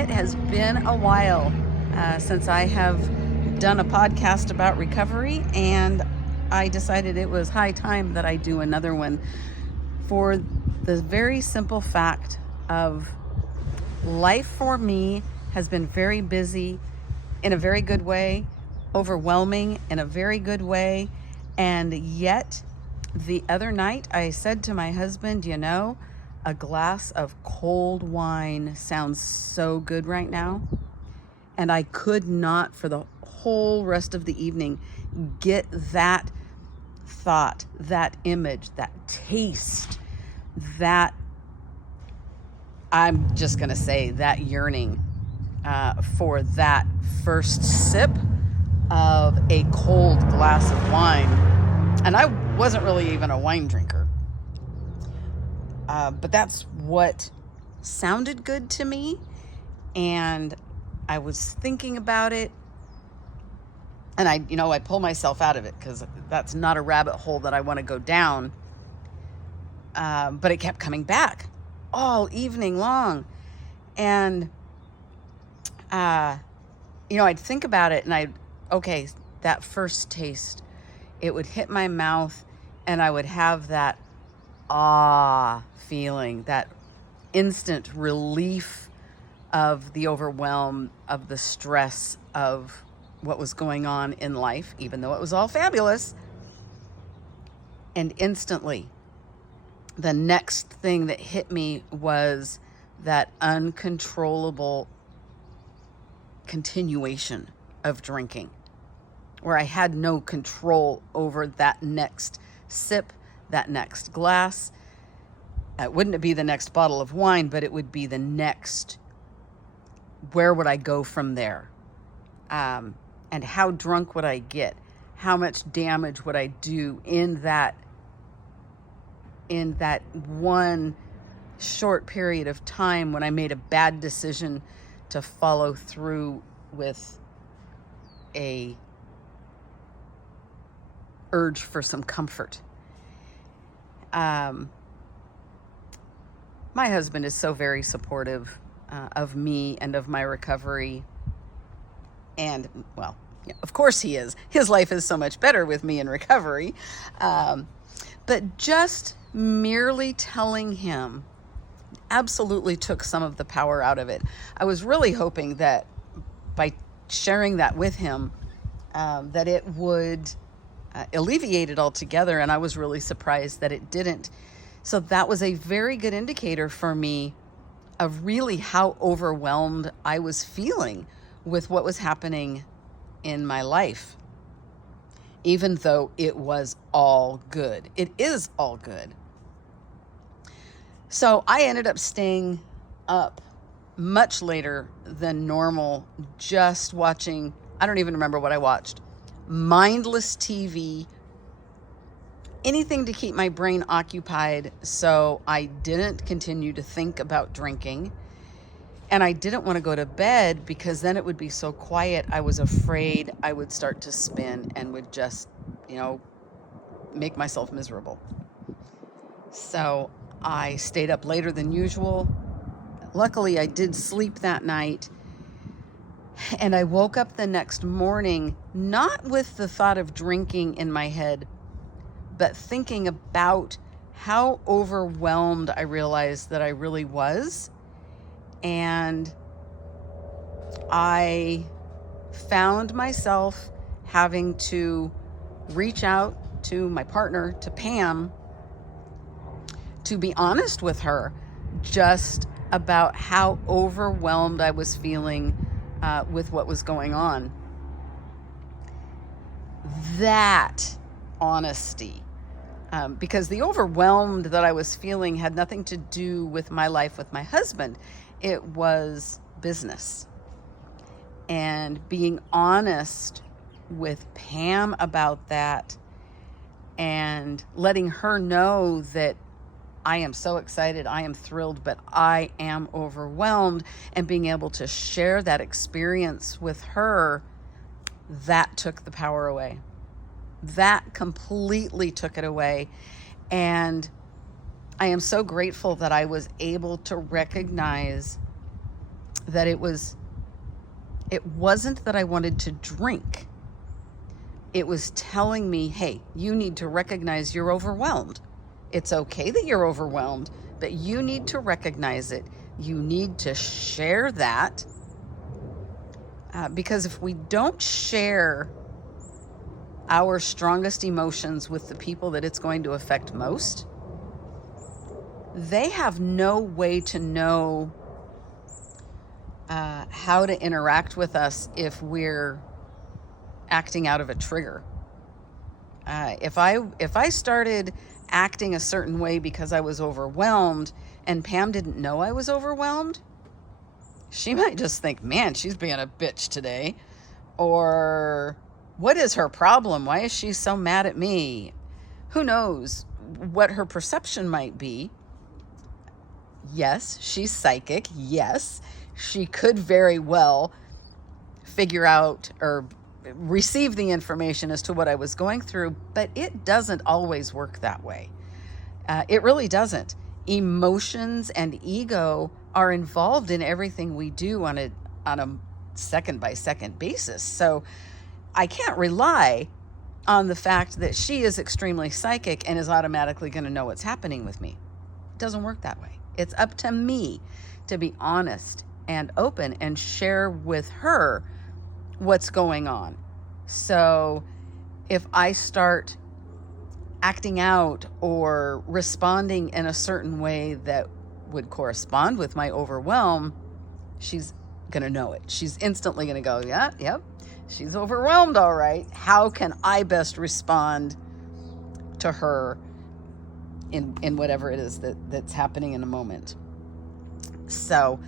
It has been a while since I have done a podcast about recovery, and I decided it was high time that I do another one for the very simple fact of life for me has been very busy in a very good way, overwhelming in a very good way, and yet the other night I said to my husband, a glass of cold wine sounds so good right now. And I could not, for the whole rest of the evening, get that thought, that image, that taste, that, I'm just going to say, that yearning for that first sip of a cold glass of wine. And I wasn't really even a wine drinker. But that's what sounded good to me. And I was thinking about it. And I pull myself out of it because that's not a rabbit hole that I want to go down. But it kept coming back all evening long. And, I'd think about it and that first taste, it would hit my mouth and I would have that feeling, that instant relief of the overwhelm, of the stress of what was going on in life, even though it was all fabulous. And instantly, the next thing that hit me was that uncontrollable continuation of drinking, where I had no control over that next sip, that next glass. Wouldn't it be the next bottle of wine, but it would be the next, where would I go from there? And how drunk would I get? How much damage would I do in that one short period of time when I made a bad decision to follow through with a urge for some comfort? My husband is so very supportive of me and of my recovery. And, well, yeah, of course he is. His life is so much better with me in recovery. But just merely telling him absolutely took some of the power out of it. I was really hoping that by sharing that with him, that it would alleviate it altogether. And I was really surprised that it didn't. So that was a very good indicator for me of really how overwhelmed I was feeling with what was happening in my life, even though it was all good. It is all good. So I ended up staying up much later than normal, just watching, I don't even remember what I watched, mindless TV, anything to keep my brain occupied so I didn't continue to think about drinking. And I didn't want to go to bed because then it would be so quiet. I was afraid I would start to spin and would just, make myself miserable. So I stayed up later than usual. Luckily, I did sleep that night. And I woke up the next morning, not with the thought of drinking in my head, but thinking about how overwhelmed I realized that I really was. And I found myself having to reach out to my partner, to Pam, to be honest with her just about how overwhelmed I was feeling with what was going on. That honesty, because the overwhelmed that I was feeling had nothing to do with my life with my husband. It was business. And being honest with Pam about that and letting her know that I am so excited, I am thrilled, but I am overwhelmed, and being able to share that experience with her, that took the power away. That completely took it away. And I am so grateful that I was able to recognize that it wasn't that I wanted to drink. It was telling me, hey, you need to recognize you're overwhelmed. It's okay that you're overwhelmed, but you need to recognize it. You need to share that. Because if we don't share our strongest emotions with the people that it's going to affect most, they have no way to know how to interact with us if we're acting out of a trigger. If I started acting a certain way because I was overwhelmed and Pam didn't know I was overwhelmed, she might just think, man, she's being a bitch today. Or what is her problem? Why is she so mad at me? Who knows what her perception might be? Yes, she's psychic. Yes, she could very well figure out or receive the information as to what I was going through, but it doesn't always work that way. It really doesn't. Emotions and ego are involved in everything we do on a second by second basis. So I can't rely on the fact that she is extremely psychic and is automatically going to know what's happening with me. It doesn't work that way. It's up to me to be honest and open and share with her what's going on. So if I start acting out or responding in a certain way that would correspond with my overwhelm, she's going to know it. She's instantly going to go, yeah, yep, she's overwhelmed, all right. How can I best respond to her in whatever it is that's happening in a moment? So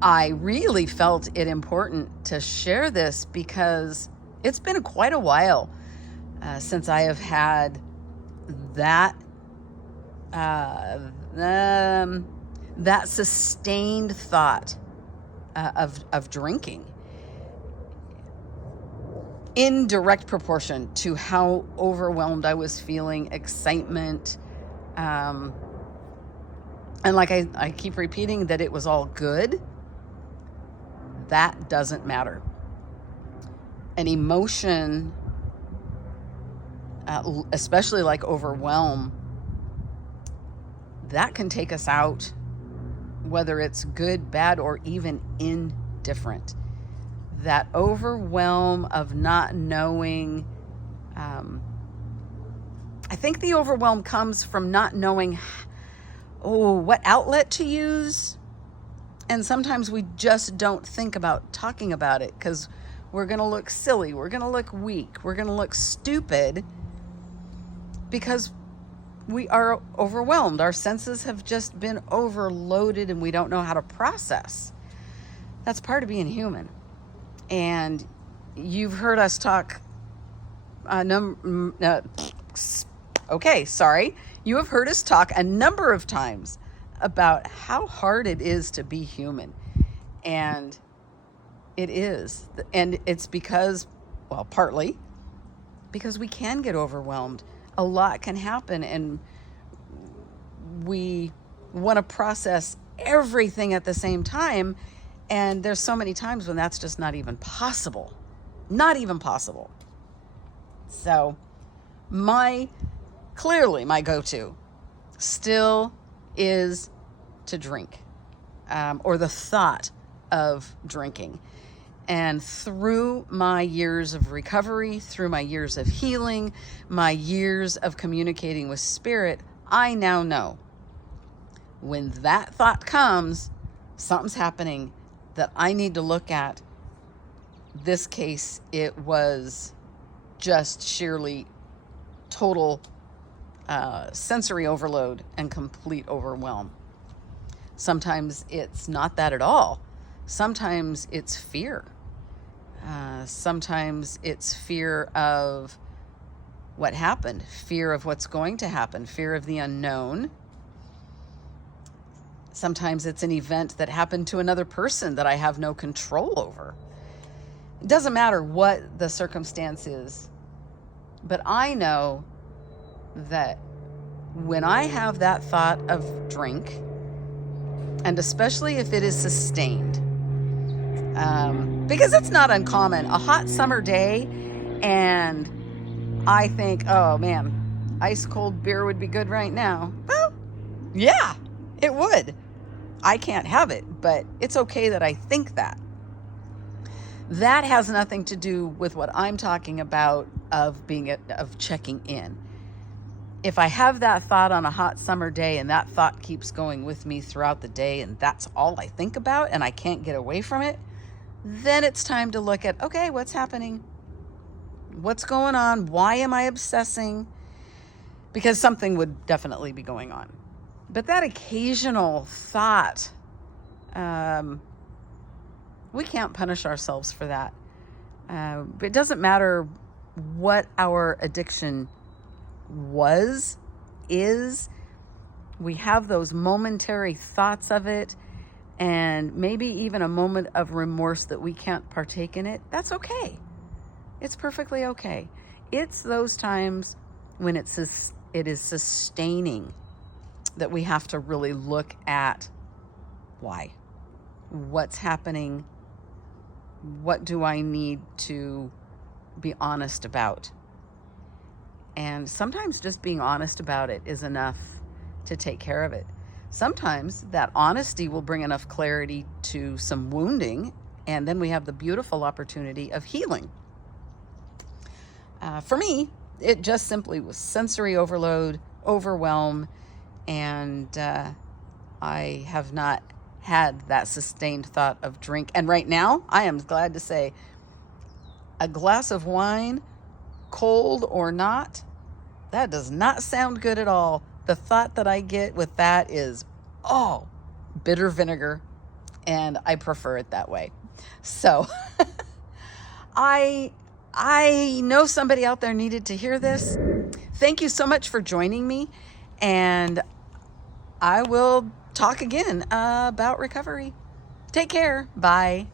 I really felt it important to share this because it's been quite a while since I have had that sustained thought of drinking in direct proportion to how overwhelmed I was feeling, excitement, and like I keep repeating that it was all good. That doesn't matter. An emotion, especially like overwhelm, that can take us out, whether it's good, bad, or even indifferent. That overwhelm of not knowing, I think the overwhelm comes from not knowing, what outlet to use. And sometimes we just don't think about talking about it because we're going to look silly. We're going to look weak. We're going to look stupid because we are overwhelmed. Our senses have just been overloaded and we don't know how to process. That's part of being human. And you've heard us talk, You have heard us talk a number of times about how hard it is to be human. And it is. And it's because, well, partly because we can get overwhelmed. A lot can happen and we want to process everything at the same time. And there's so many times when that's just not even possible. Not even possible. So clearly my go-to still is to drink, or the thought of drinking. And through my years of recovery, through my years of healing, my years of communicating with spirit, I now know when that thought comes, something's happening that I need to look at. This case, it was just sheerly total sensory overload and complete overwhelm. Sometimes it's not that at all. Sometimes it's fear. Sometimes it's fear of what happened, fear of what's going to happen, fear of the unknown. Sometimes it's an event that happened to another person that I have no control over. It doesn't matter what the circumstance is, but I know that when I have that thought of drink, and especially if it is sustained, Because it's not uncommon. A hot summer day, and I think, oh man, ice cold beer would be good right now. Well, yeah, it would. I can't have it, but it's okay that I think that. That has nothing to do with what I'm talking about of checking in. If I have that thought on a hot summer day and that thought keeps going with me throughout the day and that's all I think about and I can't get away from it, then it's time to look at, okay, what's happening? What's going on? Why am I obsessing? Because something would definitely be going on. But that occasional thought, we can't punish ourselves for that. It doesn't matter what our addiction is. We have those momentary thoughts of it, and maybe even a moment of remorse that we can't partake in it. That's okay. It's perfectly okay. It's those times when it is sustaining that we have to really look at why. What's happening? What do I need to be honest about? And sometimes just being honest about it is enough to take care of it. Sometimes that honesty will bring enough clarity to some wounding, and then we have the beautiful opportunity of healing. For me, it just simply was sensory overload, overwhelm, and I have not had that sustained thought of drink. And right now, I am glad to say, a glass of wine, cold or not, that does not sound good at all. The thought that I get with that is, oh, bitter vinegar, and I prefer it that way. So I know somebody out there needed to hear this. Thank you so much for joining me, and I will talk again about recovery. Take care. Bye.